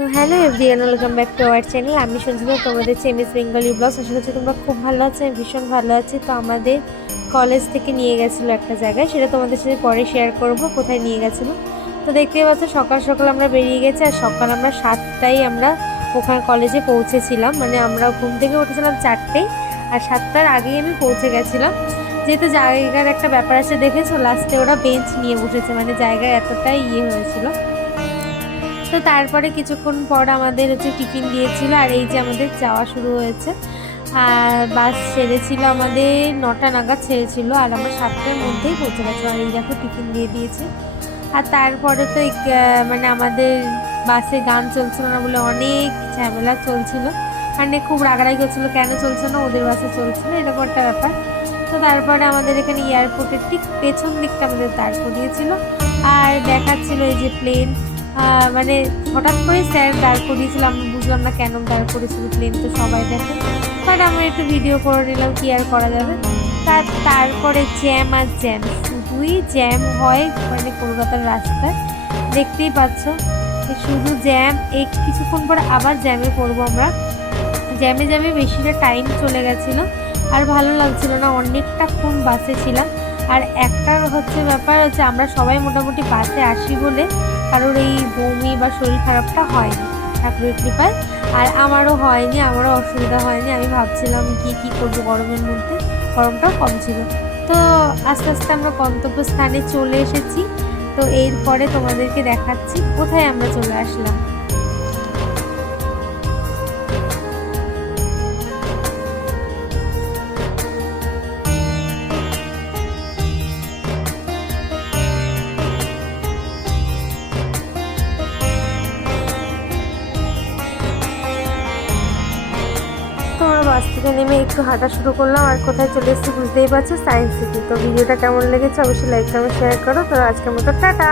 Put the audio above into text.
তো hello everyone welcome back to our channel. আমি সঞ্জিতা, তোমাদের চেমিস বেঙ্গলি ব্লগস আশা করছি তোমরা খুব ভালো আছো, আমি ভীষণ ভালো আছি। তো আমাদের কলেজ থেকে নিয়ে গেছিল একটা জায়গায়, সেটা তোমাদের সাথে পরে শেয়ার করব, কোথায় নিয়ে গেছিল। তো দেখতেই পাচ্ছ, সকাল সকাল আমরা বেরিয়ে গেছি, আর সকাল আমরা সাতটায় আমরা ওখানে কলেজে পৌঁছেছিলাম। মানে আমরা ঘুম থেকে উঠেছিলাম চারটেই আর সাতটার আগেই আমি পৌঁছে গেছিলাম। যেহেতু জায়গার একটা ব্যাপার আছে, দেখেছ? লাস্টে ওরা বেঞ্চ নিয়ে বসেছে মানে জায়গায় এতটাই ইয়ে হয়েছিল। তো তারপরে কিছুক্ষণ পর আমাদের হচ্ছে টিফিন দিয়েছিল আর এই যে আমাদের যাওয়া শুরু হয়েছে। আর বাস ছেড়েছিল আমাদের, নটা নাগাদ ছেড়েছিল আর আমরা সাতটার মধ্যেই পৌঁছে গেছি। আর এই দেখো টিফিন দিয়ে দিয়েছে। আর তারপরে তো মানে আমাদের বাসে গান চলছিল না বলে অনেক ঝামেলা চলছিল। মানে খুব রাগারাগি হচ্ছিল কেন চলছে না, ওদের বাসে চলছে না, এরকম একটা ব্যাপার। তো তারপরে আমাদের এখানে এয়ারপোর্টের ঠিক পেছন দিকটা আমাদের দাঁড় করিয়েছিল। আর দেখাচ্ছিল এই যে প্লেন মানে হঠাৎ করে স্যার দাঁড় করিয়েছিল, আমি বুঝলাম না কেন দাঁড় করেছিল প্লেন তো সবাই দেখে। বাট আমরা একটু ভিডিও করে নিলাম কি আর করা যাবে। তার তারপরে জ্যাম আর জ্যাম শুধুই জ্যাম হয় মানে কলকাতার রাস্তায়। দেখতেই পাচ্ছ শুধু জ্যাম এই কিছুক্ষণ পর আবার জ্যামে পড়ব আমরা। জ্যামে জ্যামে বেশিটা টাইম চলে গেছিল, আর ভালো লাগছিল না, অনেকটা অনেকটাক্ষণ বাসে ছিলাম। আর একটা হচ্ছে ব্যাপার হচ্ছে, আমরা সবাই মোটামুটি বাসে আসি বলে কারোর এই বমি বা শরীর খারাপটা হয়নি, ঠাকুরের কৃপায়। আর আমারও হয়নি, আমারও অসুবিধা হয়নি। আমি ভাবছিলাম কি কি করব গরমের মধ্যে? গরমটাও কম ছিল। তো আস্তে আস্তে আমরা গন্তব্যস্থানে চলে এসেছি। তো এরপরে তোমাদেরকে দেখাচ্ছি, কোথায় আমরা চলে আসলাম। বাস থেকে নেমে একটু হাঁটা শুরু করলাম আর কোথায় চলে এসেছি বুঝতেই পারছ? সায়েন্স সিটি তো ভিডিওটা কেমন লেগেছে অবশ্যই লাইক কমেন্ট শেয়ার করো। তো আজকের মতো টাটা।